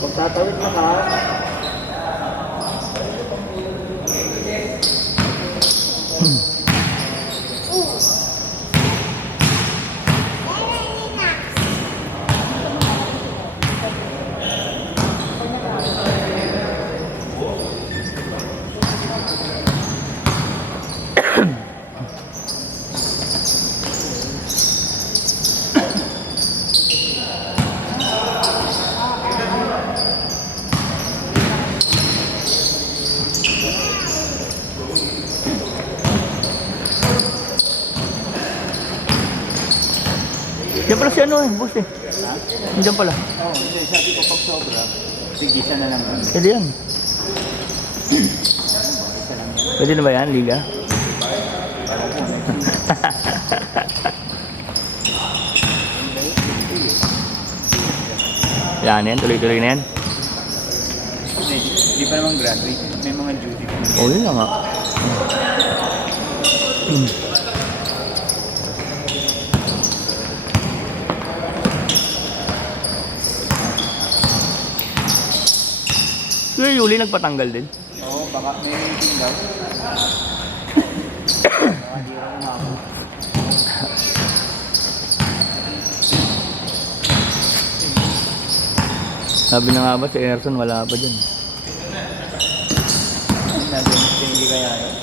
Kung tatawid na ka, Diyan pala si ano eh, boss eh. ha? Diyan pala. Oo, hindi. Sabi ko pag sobra, tigisa na lang. Pwede yan. Isa lang yan. Pwede na ba yan, Liga? Yan yan, tuloy-tuloy na yan. Hindi pa naman graduate. May mga duty pa. Oo, yun na nga. Kuya Yuli nagpatanggal din. Oo, baka may meeting daw. Baka di raw umabot. Sabi na nga ba si Emerson wala pa dyan. Hindi kaya yun.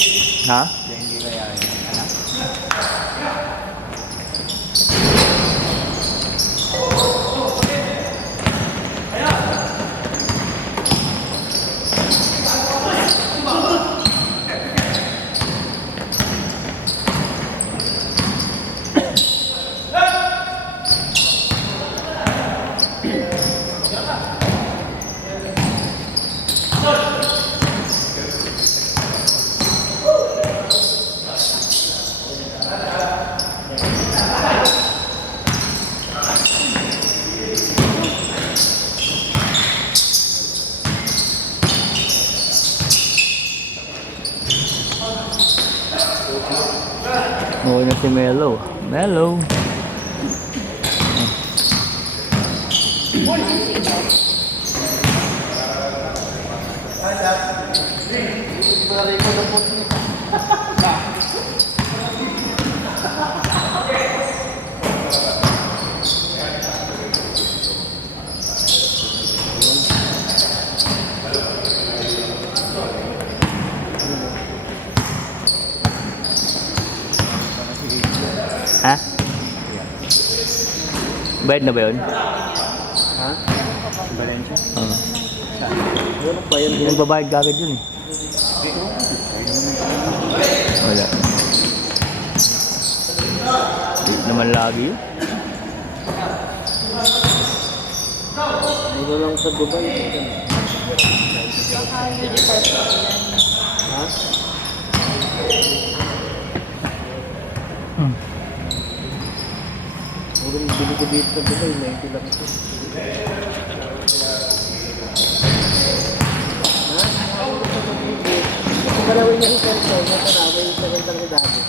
Ha? Hindi kaya yun. Anak. Okay na si Melo. Melo. Ha? Bayad na ba yun? Ha? Valencia? Oo. Ano pa yun? Hindi nagbabayad ka agad yun eh. Wala. Wait naman lagi yun. Ano lang sa Dubai? Ha? Puro bili ko dito sa Dubai, 90 lang ito. Ha? Kasi kalawin niya yung cellphone, natanawin yung sa gandang ni dati.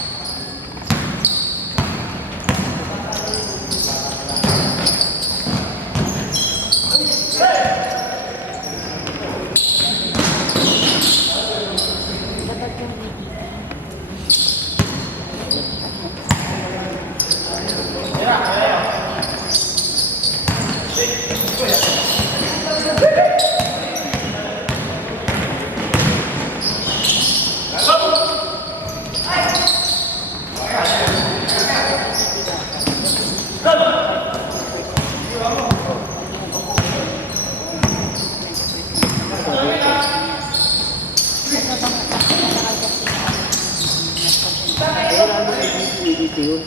Dito yun.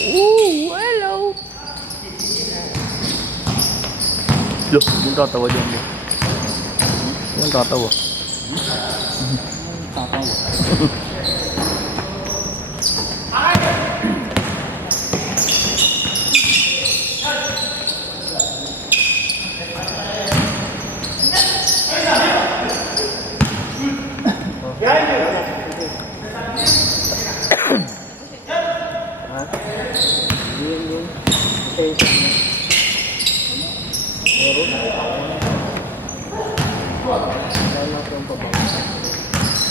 Ooh, hello. Loh, yung tatawa dyan. Yung tatawa. Tatawa. Meron na. Dahil lang ito yung pabawa.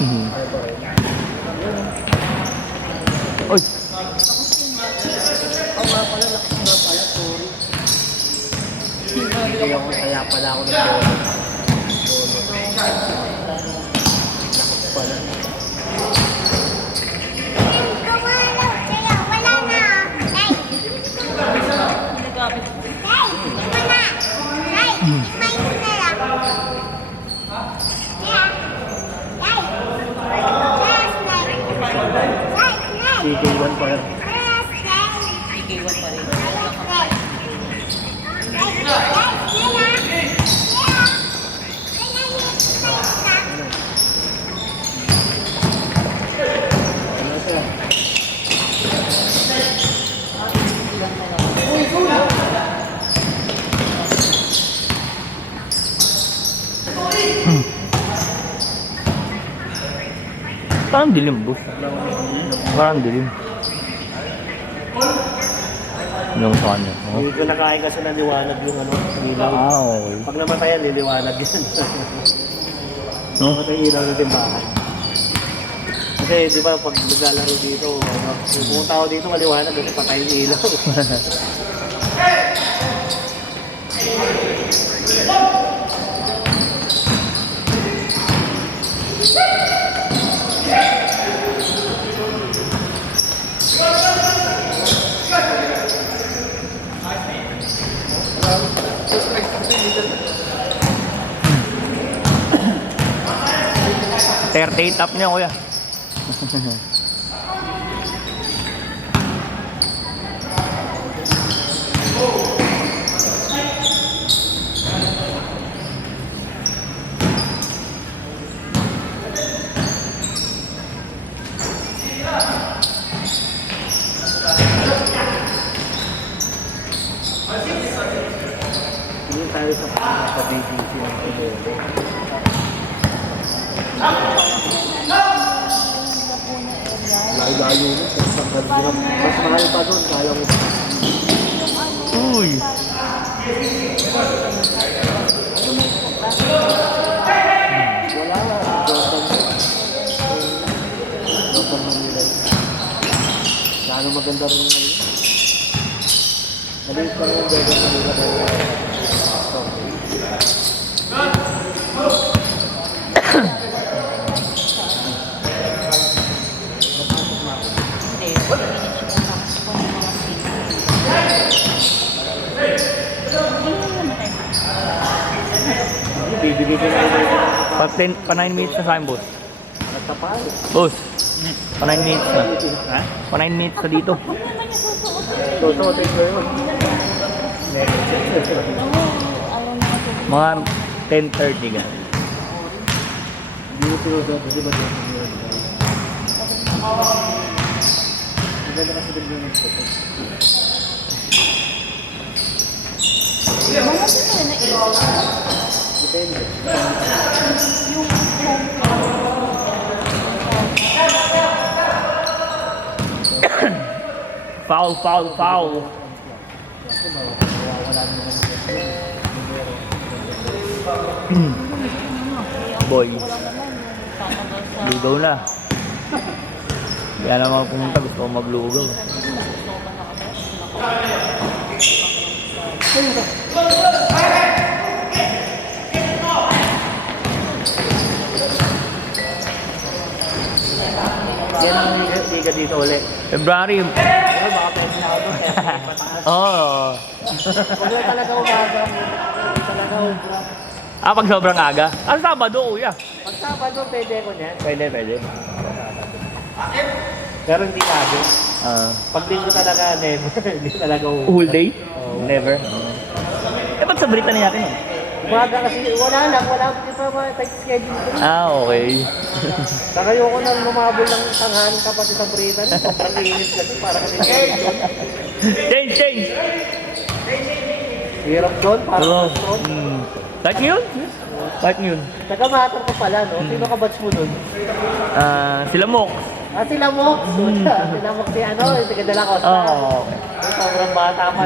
Mhm. Oy! Kaya pala ako nag-bono. Pala. CK1 pala. PK1 pa rin. Ano siya? Parang dilim, boss. Parang dilim. Yung sa kanya. Oh. Hindi ko nakain kasi naliwanag yung ano, ilaw. Okay. Pag namatayan, liliwanag yan. No? Namatay ilaw na timbahan. Kasi di ba pag naglalaro dito, ano, kung pumunta ako dito maliwanag, kasi patay yung ilaw. Thirty-eight up niya, kuya. Hindi tayo sa BGC ng Pinoy. Layo-layo mo, mas mahal pa doon, kaya mo. Uy! Wala nga, Jordan Manila. Gaano maganda rin ngayon. Maliit lang yung Jordan Manila. Hindi. Bibigay ko na ito. Pa 9 minutes na sa akin, boss. At tapal. Boss! Pa 9 minutes na. Ha? Pa 9 minutes na dito. Susuotin ko yun. Mga 10:30 ka. Hindi ko sinusuotin, di ba dito? Maganda kasi din yung nagsuot. Depende. Foul, foul, foul. Kasi mawawala naman yung Boy. Lugaw na. Kaya naman pumunta, gusto ko maglugaw. yan ang liga dito ulit. February. Pero baka pwede na ako doon, kaya pataas. Oo. Huwag lang talaga umaga. Talaga ubra. Ah, pag sobrang aga. Ah, Sabado, kuya. Pag Sabado, pwede ko niyan. Pwede, pwede. Pero hindi lagi. Ah, Pag linggo talaga, never. Hindi talaga ubra. whole day? Oo. Never. Eh, ba't Dapat sa balikan na natin, no? Umaga kasi, wala di pa tight schedule ko. Ah, okay. Saka ayoko nang lumabol ng tanghaling kapatid sa Britain. Sobrang init kasi para kasi doon. Change! Hirap doon, para Oo. strong. Like yun? Like yun. Taga-matter ko pala, no? Sino ka batch mo doon? Sila Mok. Sila mo. Sila mo si ano, yung taga-dala ko. Oo. Sobrang bata pa.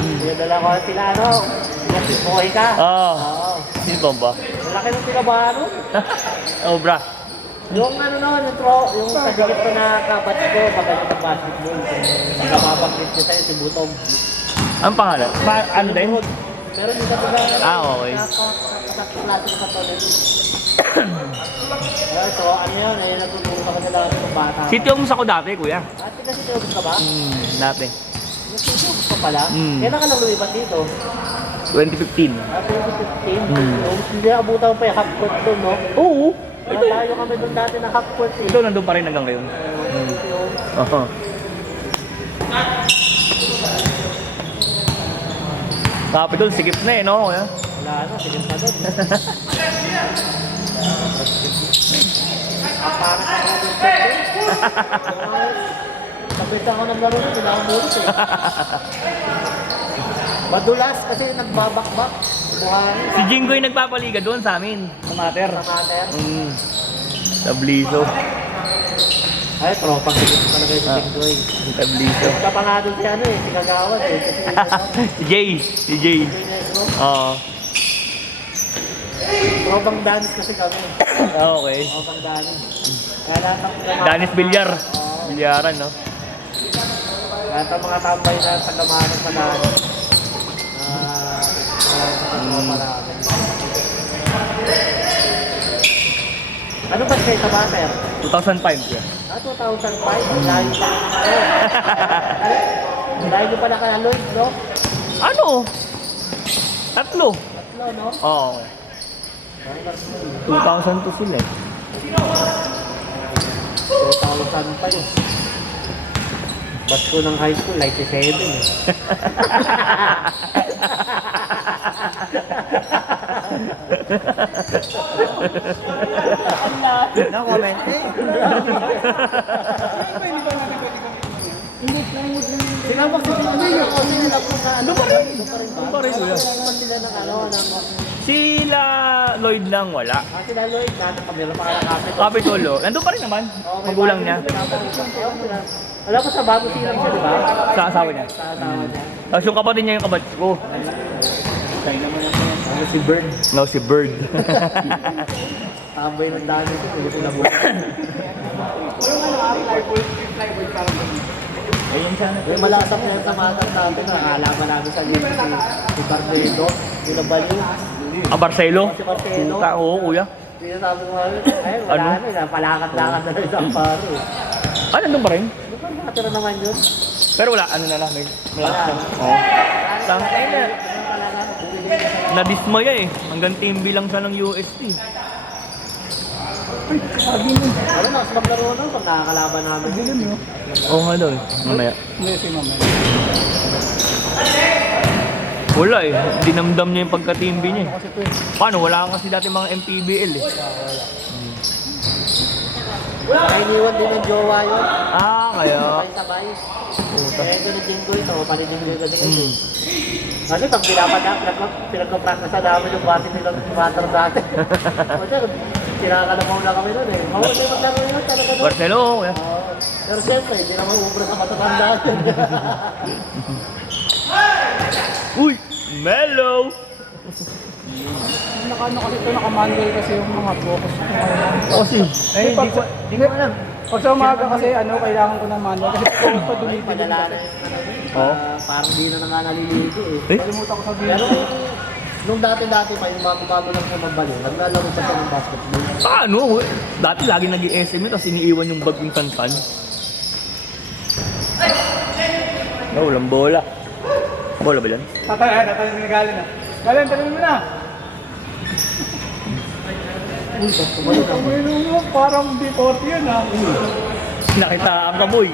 Taga-dala ko sila ano. Sila si Boy ka. Oo. Oo. Sino ba? Malaki nung pinabaro. Oh, bra. Yung ano no, yung kadigit ko na kabatch ko, magaling ng basketball. Nakababanggit niya sa'yo si Butong. Ang pangalan? Ano din? Pero hindi ka taga Okay. klase ko sa toilet. So, ano yun, nagtuturo ka sa lahat ng bata. City Homes ako dati, kuya. Ate kasi tinubos ka ba? Dati. Tinubos ka pala? Mm. Kailan ka lang lumipat dito? 2015. 2015. Hindi abutan mo pa yung half court doon, no? Oo. Tayo kami doon dati ng half court eh. Ito, nandun pa rin hanggang ngayon. Oo. Capitol, sikip na eh, no? Kuya? Wala na, sige pa doon. Aparat ako na doon doon. Kapit ako ng laro doon, pinakamulit eh. Madulas kasi nagbabakbak. Buhangin. Si Jinggoy nagpapaliga doon sa amin. Sa Mater. Sa mater. Sa Bliso. Ay, tropang sigit ko talaga yung Tinggoy. Sa Bliso. Ka pa nga doon si ano eh, si Kagawad eh. Si Jay. Si Jay. Oo. Tropang danis kasi kami. Okay. Tropang danis. Kaya lahat ng Danis Bilyar. Bilyaran, no? lahat ng mga tambay na tagamanan sa danis. Ano ba kayo sa mater? 2005 siya. 2005? Layo pa. Layo pa na ka na Lloyd, no? Ano? Tatlo. Tatlo, no? Oo. 2002 sila eh. 2005. Batch ko ng high school, 97 eh. No comment. Sinabak sa ano yun? O sila po na ano pa rin? Ano pa rin, kuya? Sila ng ano, ng... Sila Lloyd lang wala. Sila Lloyd, natin kami, napakakapit. Kapitolo, nandun pa rin naman. Magulang niya. Wala pa sa bago silang siya, di ba? Sa asawa niya. Sa asawa niya. Tapos yung kapatid niya yung kabatch ko. Tayo naman ano si Bird. No, si Bird. Tambay ng dami ko, hindi ko nabuhay. Yung ano, flyboard parang Ayun siya. yung malasap na yung tamatang natin, nakakalaman namin sa libre si Barredo, yung nabaliw. Barcelo? Si Barcelo. Oo, kuya. Hindi na sabi ko ngayon, ay wala Ano? na, napalakad-lakad na rin sa paro. Ah, nandun pa rin? Di ba nakatira naman yun? Pero wala, ano na lang. Wala. Oo. Tangay na. Nadismaya eh. Hanggang team B lang siya ng UST. Ano na, sa maglaro na, pag nakakalaban namin. Oo nga daw eh. Mamaya. Hindi, mamaya. Wala eh. Dinamdam niya yung pagka-team B niya eh. Paano? Wala kasi dati mga MPBL eh. Iniwan din ng jowa yun. Ah, kaya. Sabay-sabay. Kaya ito ni Jinggoy, ito, paninigil kasi ito. Hmm. Kasi pag pinagpa-practice sa dami yung bati nilang matter dati. O siya, tinakalabaw na kami nun eh. Mahuli tayo maglaro yun, talaga nun. Barcelo, kuya. Pero siyempre, hindi naman ubra sa matatanda. Uy! Mellow! Nakano kasi ito, naka-manual kasi yung mga focus ko ngayon. Kasi, hindi ko alam. Pag sa umaga kasi, kailangan ko ng manual. Kasi pag pa dumidilim. Padalanan. Parang di na nga naliligo eh. Eh? Kalimutan ko sabihin. Pero nung dati-dati pa, yung bago-bago lang siya magbalik, naglalaro pa siya ng basketball. Paano? Dati lagi nag-i-SM yun, tapos iniiwan yung bag yung tantan. No, walang bola. Bola ba yan? Tatay na galing na. Galing, talim mo na. Uy, tapos tumalog ako. Parang B40 yun ha. Nakita ang kaboy.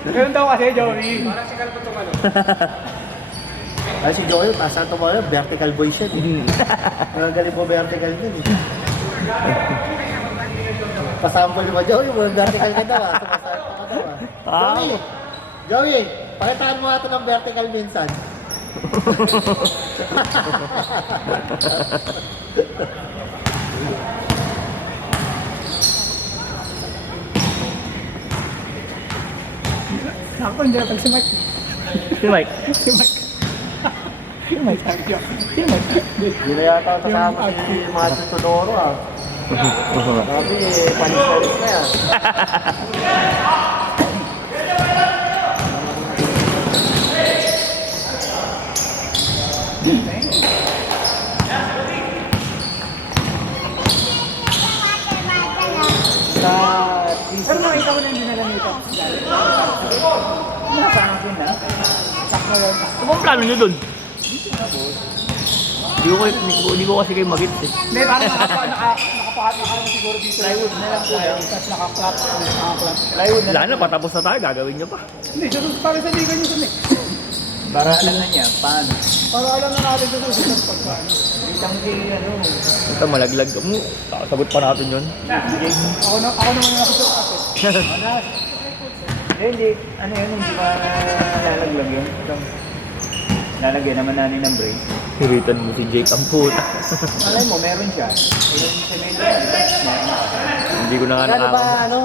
Ganun daw kasi, Joey. Parang si Calvo tumalo. Ay, si Joey, tasan tumayo, vertical boy siya. Galing po vertical yun eh. Pasample mo, Joey, mga vertical ka daw ah. Sumasama ka daw ah. Joey, Joey, pakitaan mo ito ng vertical minsan. Ako, hindi na pag si Mike. Si Mike. Si Mike. Si Mike, thank you. Si Mike. Hindi na yata kasama si Matthew Todoro ah. Sabi, panis-panis na yan. Sa Pero nakita ko na yung dinala nito. Nakasama ko na. Sakto yun. Ano bang plano nyo dun? Hindi ko kasi kayo mag-hit eh. Hindi, parang nakapakat na kami siguro dito. Plywood na lang po yan. Tapos naka-clap. Plywood na Wala na, patapos na tayo, gagawin nyo pa. Hindi, parang sa liga nyo dun eh. Para alam na niya, paano? Para alam na natin dun sa pagkaano. Isang di, ano, Ito, malaglag ka mo. Sagot pa natin yun. Ako naman yung nakasulat kasi. hindi, ano yun, hindi pa lalaglag yun. Itong, lalagyan naman natin ng brake. Hiritan mo si Jake ang puta. Malay mo, meron siya. Yung semento, Hindi ko na nga Ano ba, nakaka... ano?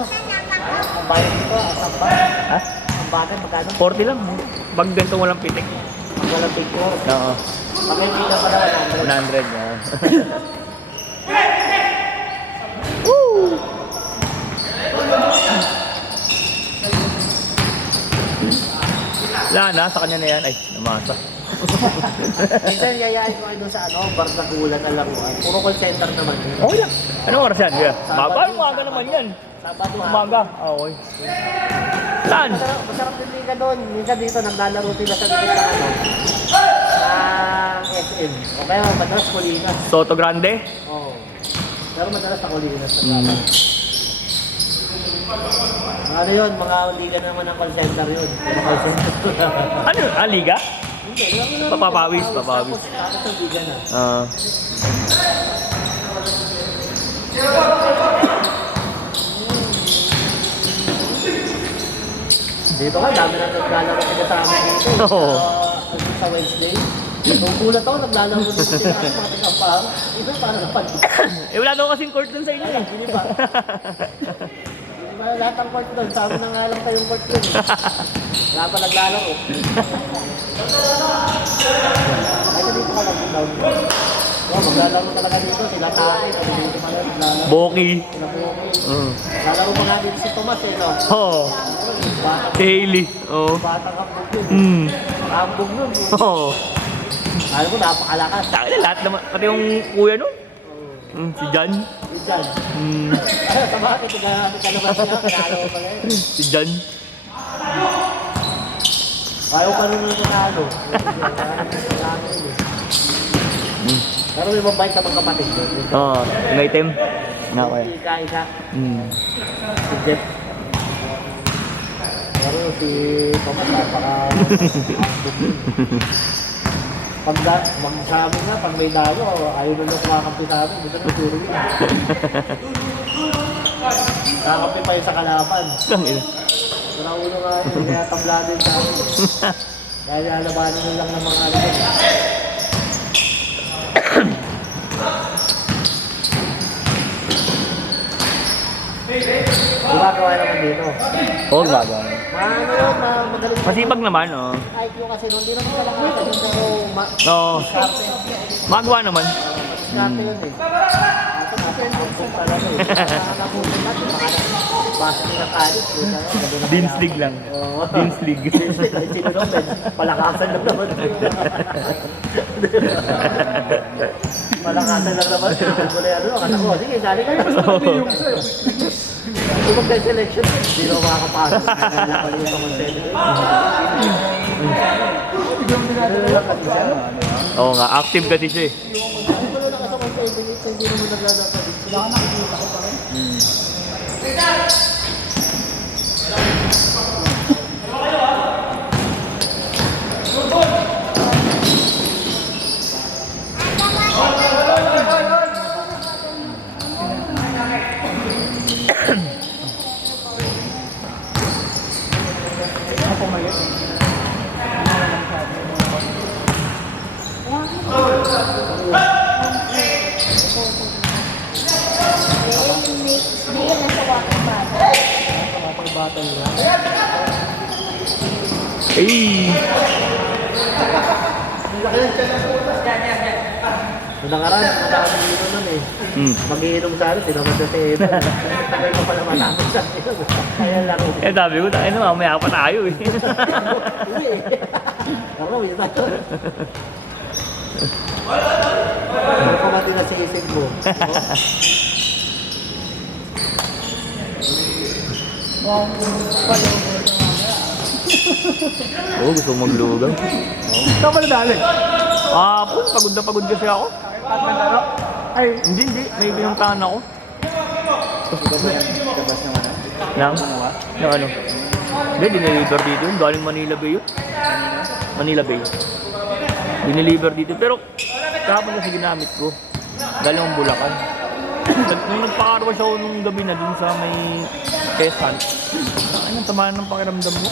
Ang bayan dito, ang ba? Ha? Ang bagan, magkano? 40 lang. Pag ganito walang pitik. Ang walang picture. Oo. Pakipila pa naman, 100 na. Wala na, sa kanya na yan. Ay, namasa. Minsan yayain ko kayo doon sa ano, bar na kulan na laruan. Puro call center naman yun. Okay lang. Anong oras yan? Yeah. Umaga naman yan. Sabado ha. Umaga. Okay. Saan? Masarap din liga doon. Minsan dito naglalaro sila sa dito ng ano. SM. O kaya madalas Colinas. Soto Grande? Oo. Pero madalas sa Colinas. Ano yun, mga liga naman ng call center yun. Mga call center. Ano? Liga? Hindi, lang Papawis, papawis. Tapos yung liga na. Dito ka, dami na naglalaro sila sa amin dito. Oo. Sa Wednesday. Nung kulat ako, naglalaro dito sila. Mga tagampang. Iba parang napag- Eh wala daw kasing court dun sa inyo eh. Hindi ba? Hindi ba lahat ang court doon? Sabi na nga lang tayong court doon. Wala pa naglalaro. Ay, dito ka lang down. Oh, maglalaro talaga dito. Sila Taki. Dito pa lang naglalaro. Boki. Sila Buki. Lalaro pa nga dito si Tomas eh, no? Oo. Batang Si Hailey. Oo. batang hambog yun. Hambog nun. Oo. Alam ko, napakalakas. Sa akin lahat naman. Pati yung kuya nun. Si Jan. Isan. Ay, sa bakit? Kalabas niya. Pinalo ko pala yun. Si Jan. Ayaw pa rin yung nanalo. Pero may mabait ka mga kapatid. Oo. Yung item. Okay. Isa-isa. Si Jeff. Pero si Thomas, sabi nga, pag may lalo, ayaw na nung kumakampi sa amin. Gusto na puro yun. Kakampi pa yun sa kalaban. Tangina. Pero ulo nga yun, kaya tabla din sa amin. Kaya lalabanin nyo lang ng mga ano. Gumagawa naman dito. Oo, gagawa. Ano yun, magaling. Masipag naman, oo. IQ kasi nung di naman talaga yun, pero Oo. Magawa naman. diskarte yun eh. Ito nakakabog talaga eh. Nakakabog natin, basa nila college. Dean's League lang. Oo. Dean's League. Sino naman, palakasan lang naman. Palakasan lang naman. Wala yan, ano, kasi ko, sige, dali kayo. Kung mag-selection, hindi na makakapasok. Nakakalimutan ko mag-selection. Oo nga, active kasi siya eh. Hindi ko lang kasama sa Evelyn, hindi naman naglalakad. Sila ka nakikita ko pa rin. battle na. Eh, Noong nakaraan, matapos dito nun eh. Mag-iinom sa ano, sinamad na si Evan. Tagal mo pala matapos sa akin. Kaya lang. eh sabi ko, tayo na mamaya pa tayo eh. Uwi eh. Ako, uwi na tayo. Ano pa mati na sisig mo? Oo, gusto mo maglugaw. Saan pala dali? Pagod na pagod kasi ako. At nandaro? Ay, Hindi. May pinuntahan ako. Ikaw ba yung labas ng ano? Nang? Nang ano? Hindi, dineliver dito yun. Galing Manila Bay yun. Manila Bay. Dineliver dito. Pero, kahapon kasi ginamit ko. Galing ang Bulacan. Nung nagpa-carwash ako nung gabi na dun sa may Quezon. Anong tamaan ng pakiramdam mo?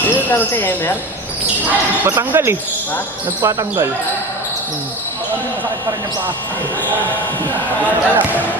Sino yung laro si Emer? Patanggal eh. Ha? Nagpatanggal. masakit pa rin yung paa. Alam.